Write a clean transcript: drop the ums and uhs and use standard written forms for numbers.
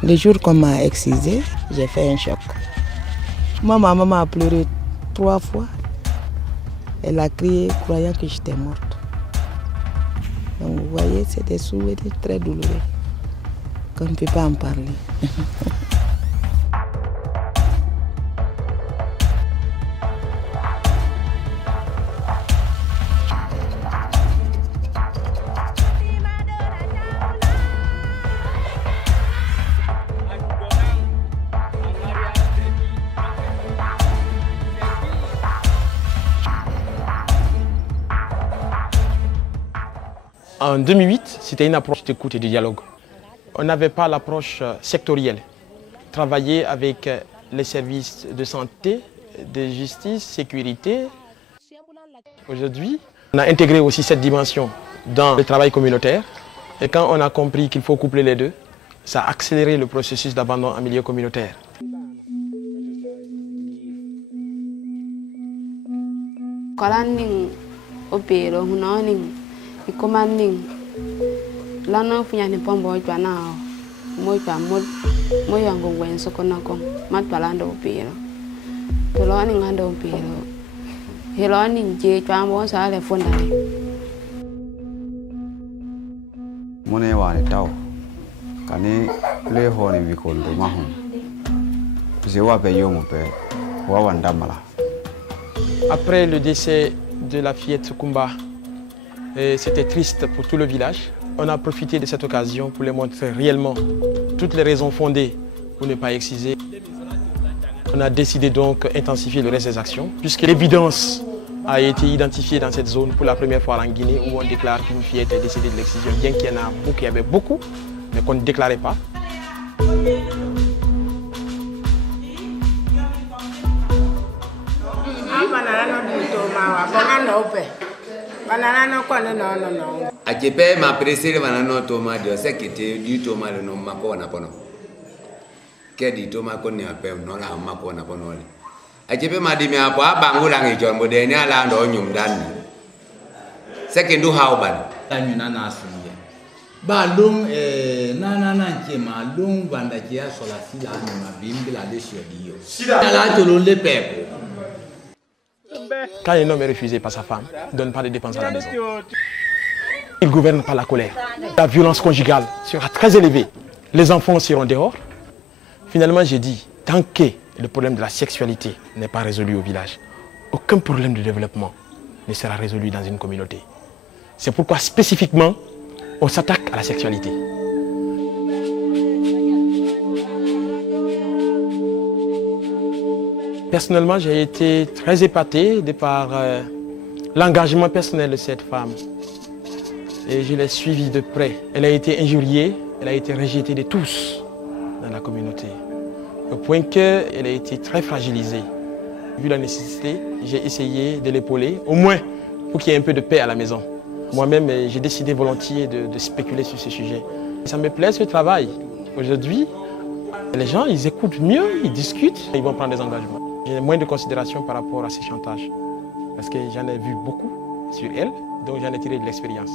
Le jour qu'on m'a excisé, j'ai fait un choc. Moi, ma maman a pleuré 3 fois. Elle a crié croyant que j'étais morte. Donc vous voyez, c'est des souvenirs très douloureux qu'on ne peut pas en parler. En 2008, c'était une approche d'écoute et de dialogue. On n'avait pas l'approche sectorielle. Travailler avec les services de santé, de justice, sécurité. Aujourd'hui, on a intégré aussi cette dimension dans le travail communautaire. Et quand on a compris qu'il faut coupler les deux, ça a accéléré le processus d'abandon en milieu communautaire. Commanding lana funya ni pombo jwana mo jwa mo yango wen so kona ko matwalando opiro to lo ni ngando opiro helo ni je jwa mo sa le fonda ni mone wa ni taw kani le ho ni bikondo ma hon je wa be yo mo pe wa wanda mala. Après le décès de la fillette Kumba, c'était triste pour tout le village. On a profité de cette occasion pour les montrer réellement toutes les raisons fondées pour ne pas exciser. On a décidé donc d'intensifier le reste des actions, puisque l'évidence a été identifiée dans cette zone pour la première fois en Guinée, où on déclare qu'une fillette est décédée de l'excision, bien qu'il y en a beaucoup, il y avait beaucoup, mais qu'on ne déclarait pas. Ajepe ma presere banano toma dio sekete di toma le no mako na pono. Ke di toma ko ni ape no la mako na pono le. Ajepe ma di mi apo abangu la ngi jombo de ni ala ndo nyum dan. Sekendu hauban. Anyuna na asunye. Ba long na nche ma long banda kia sola sila ni ma bimbila de shodio. Ala to lo le pepo. Quand un homme est refusé par sa femme, il ne donne pas de dépenses à la maison. Il gouverne par la colère. La violence conjugale sera très élevée. Les enfants seront dehors. Finalement, j'ai dit, tant que le problème de la sexualité n'est pas résolu au village, aucun problème de développement ne sera résolu dans une communauté. C'est pourquoi spécifiquement, on s'attaque à la sexualité. Personnellement, j'ai été très épaté de par l'engagement personnel de cette femme. Et je l'ai suivie de près. Elle a été injuriée, elle a été rejetée de tous dans la communauté. Au point qu'elle a été très fragilisée. Vu la nécessité, j'ai essayé de l'épauler, au moins pour qu'il y ait un peu de paix à la maison. Moi-même, j'ai décidé volontiers de spéculer sur ce sujet. Ça me plaît ce travail. Aujourd'hui, les gens, ils écoutent mieux, ils discutent, ils vont prendre des engagements. J'ai moins de considération par rapport à ces chantages, parce que j'en ai vu beaucoup sur elle, donc j'en ai tiré de l'expérience.